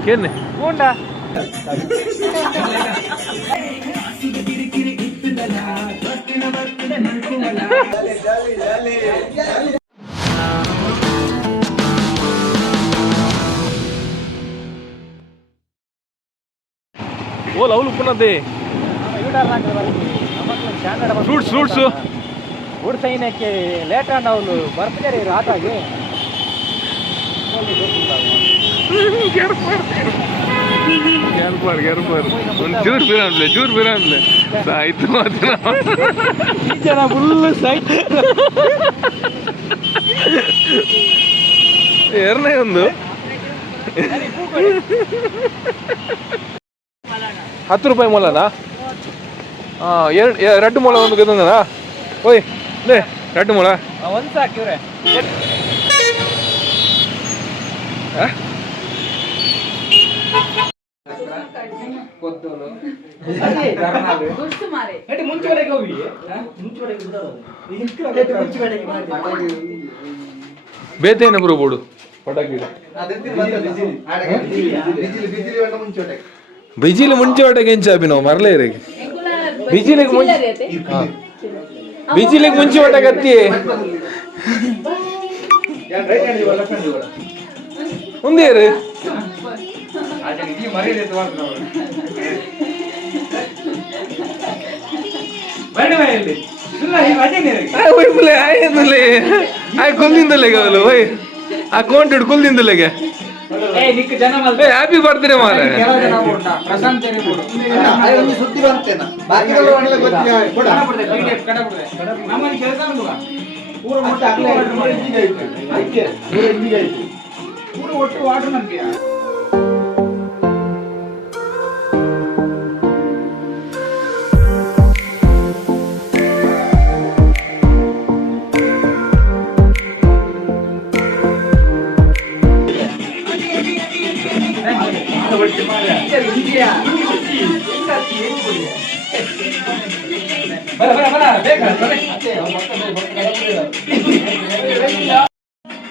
Kene. Bunda. ಓ ಲವ್ಲು ಉಪ್ಪುನದ್ದೇ ಫ್ರೂಟ್ಸ್ ಫ್ರೂಟ್ಸ್ ಐನಕ್ಕೆ ಲೇಟ್ ಆನ್ ಅವಳು ಬರ್ತಿದ್ದಾರೆ ರಾತಾಗಿ ಒಂಚೂರು ಬಿರಾನ್ಲೆ ಸಾಯ್ತು ಮಾತ್ರ ಜನ ಫುಲ್ ಸೈಟ್ ಎರಡನೇ ಒಂದು 10 ರೂಪಾಯಿ ಮೊಲನಾ ಎರಡು ಮೊಲ ಒಂದು ಗದನ ಓಯ್ ಲೇ ಎರಡು ಮೊಲ ಒಂದು ಸಾಕಿವ್ರೆ ಬೇತೇನ ಬ್ರೋ ಬೋಡು ಪಟಾಕಿ ಬಿಜಿಲಿ ಮುಂಚೆ ಒಟ್ಟಗೆ ಹೆಂಚಾಪಿ ನಾವು ಮರಲೇ ಇರಗೆ ಬಿಜಿಲಿಗೆ ಮುಂಚೆ ಒಟ್ಟಗೆ ಹತ್ತಿ ಮುಂದೇರು ಕುಲ್ದಿಂದಲೇ ಅವಳು ಓಯ್ ಆ ಕೋಂಟಿಡ್ ಕುಲ್ದಿಂದಲೆಗೆ ಹ್ಯಾಪಿ ಬರ್ತ್ಡೇ ಮಾರ ಸುದ್ದಿ ಬರ್ತೇನೆ ಒಟ್ಟು ವಾಟರ್ ನಮಗೆ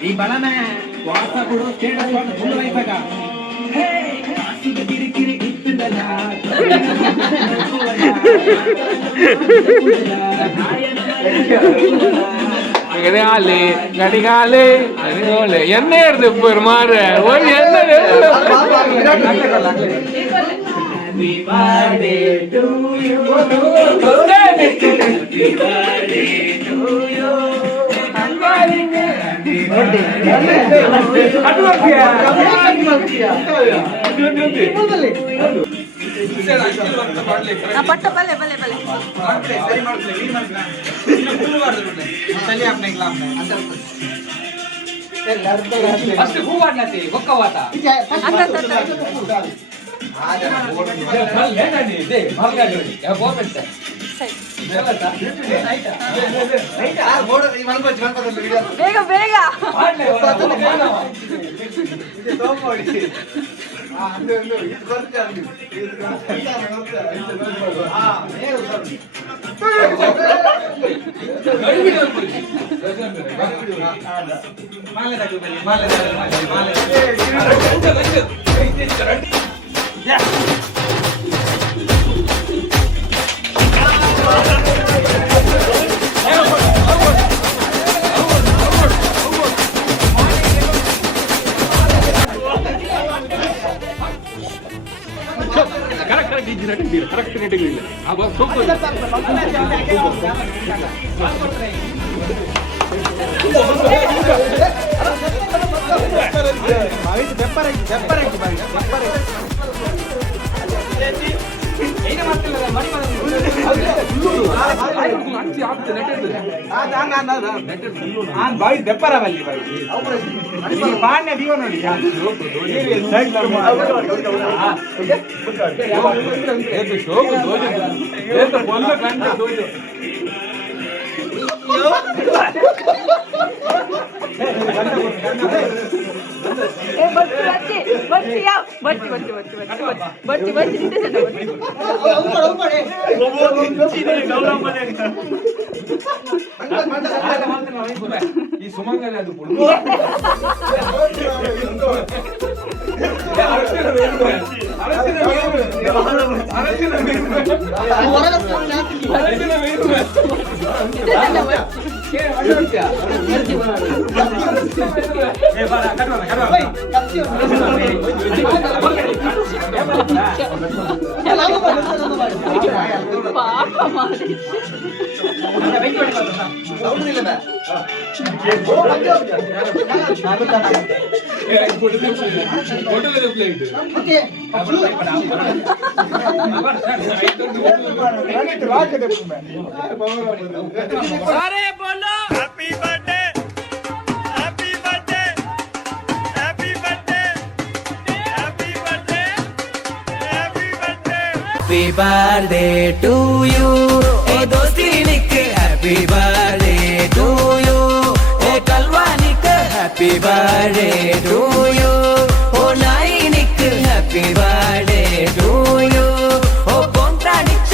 ಈ ಬಲನ ವಾಸ ಕೊಡು ಸ್ಟೇಟಸ್ ಫುಲ್ ವೈಫಾಗ கடிகாலே என்ன எடுத்து போயிரு மாறு ஒரு என்ன ಪಟ್ಟ ಬಲೆ ಬಲೆ ಬಲೆ ಸರಿ ಮಾಡ್ತೀವಿ ಫಸ್ಟ್ ಹೂ ಮಾಡ್ಲತ್ತಿ ಒಕ್ಕವಾತ ಬೇಗ ಬೇಗ ಕರೆಕ್ಟ್ ನೆಟ್ಟಿಗಳಿಲ್ಲ ಬಾಯಿ ಬೆಪ್ಪರವಲ್ಲಿ ಪಾಣ್ಯ ದೀವ ನೋಡಿ ಬರ್ತಿ ಈ ಸುಮಂಗಲಿ ಅದು ಪಾಪ ಮಾಡಿ Happy birthday to you, hey dosti Nick. Happy birthday to you, hey Kalwa Nick. Happy birthday to you, oh Nai Nick. Happy birthday to you, oh Kontra Nick.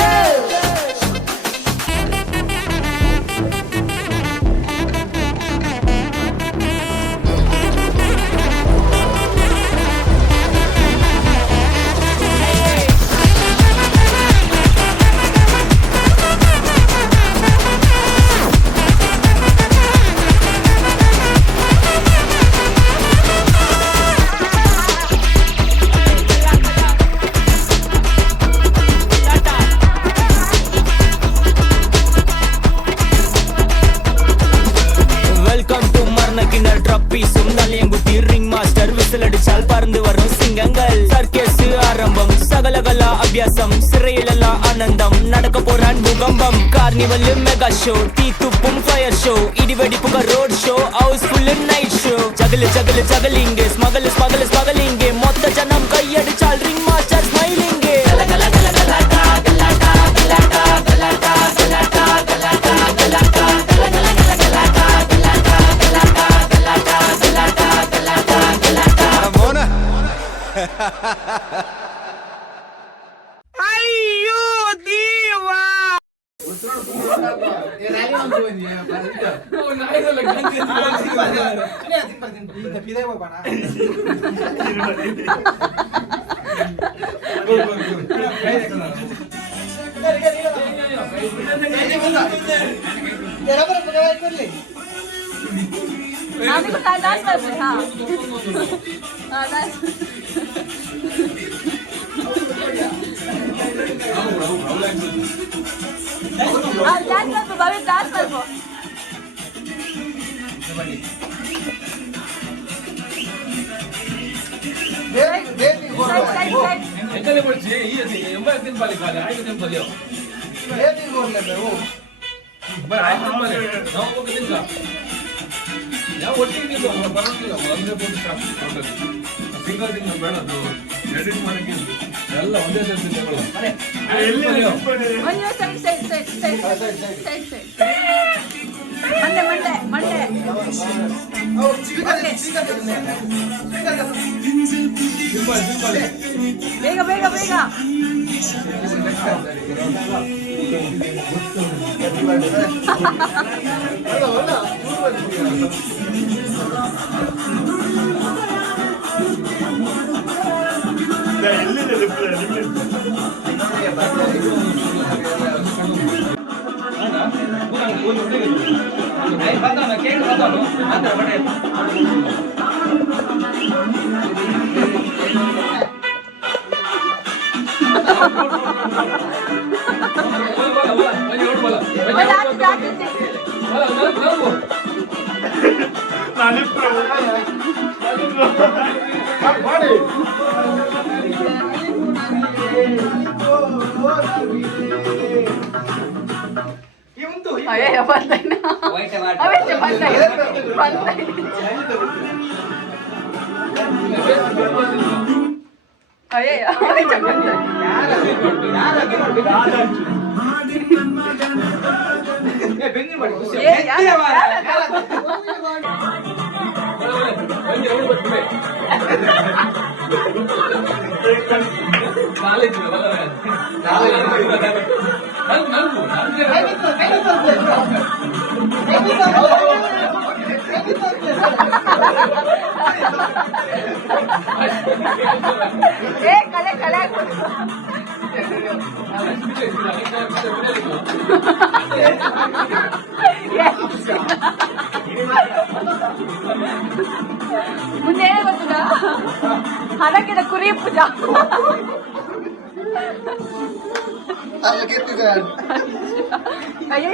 Welcome to மர்னகினர் ட்ரப்பி சுந்தல் எங்குட்டி ரிங் மாஸ்டர் விசில் அடிச்சால் பறந்து வரும் சிங்கங்கள் circus ஆரம்பம் சகலகலா அபியாசம் சிறையிலெல்லாம் ஆனந்தம் நடக்க போறான் பூகம்பம் கார்னிவல் மெகா ஷோ தீ துப்பும் ஃபயர் ஷோ இடிவெடி புக road show housefull night show ஜகலு ஜகலு ஜகலிங்கே ஸ்மகல் ஸ்மகல் ஸ்மகலிங்கே மொத்த ஜனம் கையடிச்சால் ரிங் மாஸ்டர் ஸ்மைலிங்கே கலகல கலகல கலகல கலகல आम्ही पण काय डान्स करतोय हा डान्स डान्स करतो बाबी डान्स करतो ಎಂತಲೇ ಬಿಡ್ಸಿ ಈ ಎಂಬೈ ತಿನ್ಪಾಲಿ ಖಾಲಿ ಆಯ್ತು ತಿನ್ಪಾಲಿ ಬರ ಆಯ್ತು ತಿನ್ಪಾಲಿ ನಾವು ಹೋಗಿ ತಿನ್ಕ ಯಾವ ಒಟ್ಟಿಗೆ ನೀವು ಬರೋದಿಲ್ಲ ಒಂದೇ ಬೋಟಿ ಶಾಪ್ ಸಿಂಗಲ್ ತಿಂಗಳು ಬೇಡ ಅದು ಎಡಿಟ್ ಮಾಡಕ್ಕೆ ಎಲ್ಲ ಒಂದೇ ಸರಿ ತಿನ್ಕೊಳ್ಳ ಒಂದು side side side side side side ಮಂಡೆ ಮಂಡೆ ಮಂಡೆ ಬೇಗ ಬೇಗ ಬೇಗ Ayo, pantai na. Ayo, pantai. Pantai. Ayo, pantai. ಏ ಕಲೆ ಕಲೆ ಮುಂದೆ ಹೇಳಿ ಗೊತ್ತದ ಹಣಕ್ಕಿದ ಕುರಿ ಪೂಜಾ ಅಯ್ಯೋ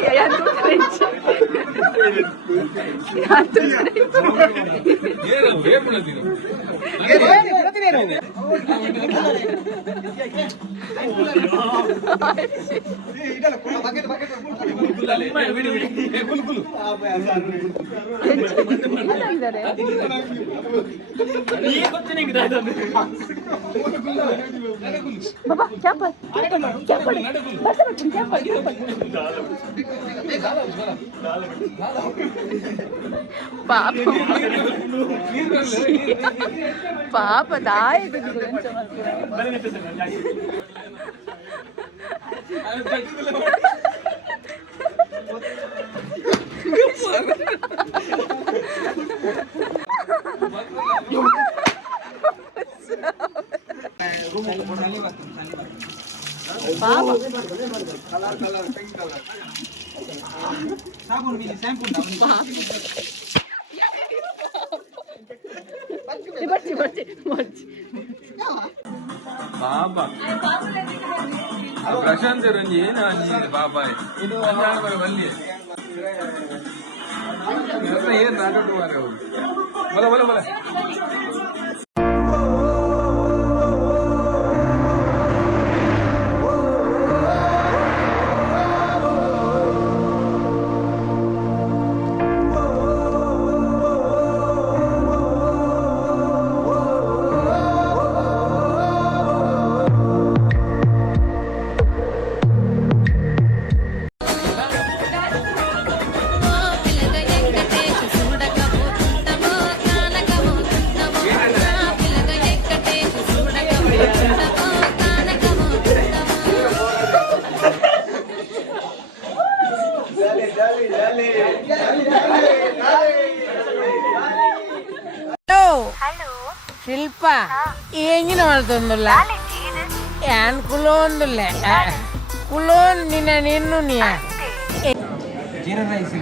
बाबा क्या पर बस क्या पर पाप पाप दाय ಬಾಬಾ ಪ್ರಶಾಂತ್ ರಂಜಿ ಏನು ಅಂಜಿದೆ ಬಾಬಾ ಇದು ಅಲ್ಲಿ ಏನು ನಾಟಕ ಮಾರೆ ಅವರು ಬಲ ಬಲ ಬಲ ಶಿಲ್ಪ ಹೆಂಗಿನ ಮಾಡ್ತಂದಿಲ್ಲ ಏನ್ ಕುಲೋ ಒಂದಿಲ್ಲ ಕುಲೋ ನಿನ್ನ ನಿನ್ನು ನೀ ಜೀರಾ ರೈಸ್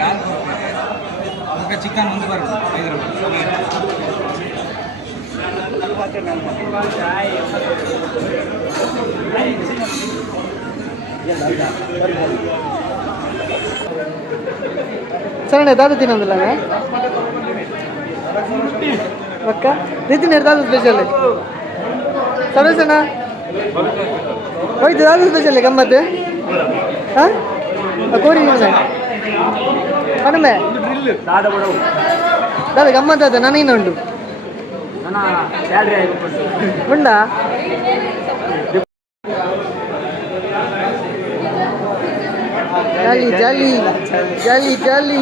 ದಾಲ್ ఒక చికెన్ ఉంది బర్ ಸಣ್ಣ ದಾದ ತಿನ್ನೋದಿಲ್ಲ ಅಕ್ಕ ರೀತಿ ದಾದ ಸ್ಪೆಷಲ್ ಸಮಸ್ಯೆನಾ ಹೋಯ್ತು ದಾದ ಸ್ಪೆಷಲ್ ಗಮ್ಮತ್ತು ಹಾಂ ಕೋರಿ ಕಡಿಮೆ ದಾದ ಗಮ್ಮತ್ ಅದ ನನಗಿನ್ನುಂಟು ಉಂಡಾ ಜಾಲಿ ಜಾಲಿ ಜಾಲಿ ಜಾಲಿ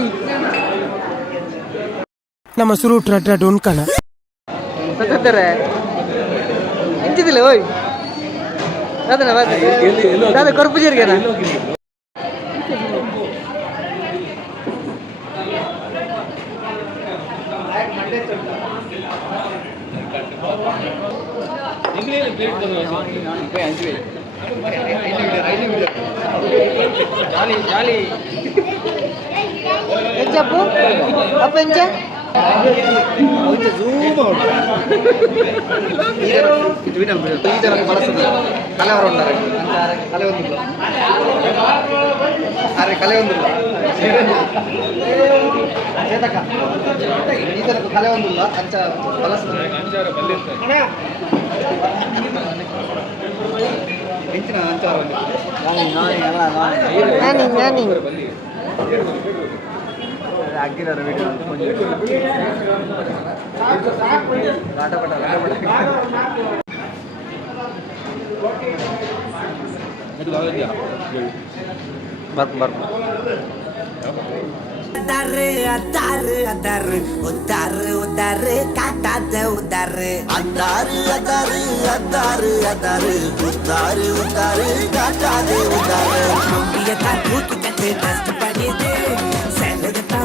ನಮ್ಮ ಸುರು ಟ್ರಟ್ ಉಣ್ಕಣ ಸತ್ತಾರೆ ಎಂಚಿದಿಲ್ಲ ಓಯ್ ಅದನ್ನ ದಾದ ಕೊರಪುಜೀರ್ಗೆನ ಎಂಚಪ್ಪು ಅಪ್ಪ ಎಂಚ ಕಲೆ ಒಂದಿಲ್ಲ ಕಲೆ ಒಂದಿಲ್ಲ ಅಂಚ ಹೆಂಚಿನ ಅಂಚಾರ ಆಗಿರೋ ವಿಡಿಯೋ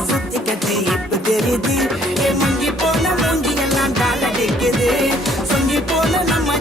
ಸುತ್ತಿ ಕತೆ ಇಪ್ಪು ತೆರಿದಿ ಮುಂಗಿ ಪೋನ ಮುಂಗಿ ಎಲ್ಲ ದಾಲ ಡೆಕ್ಕೆ ನಮ್ಮ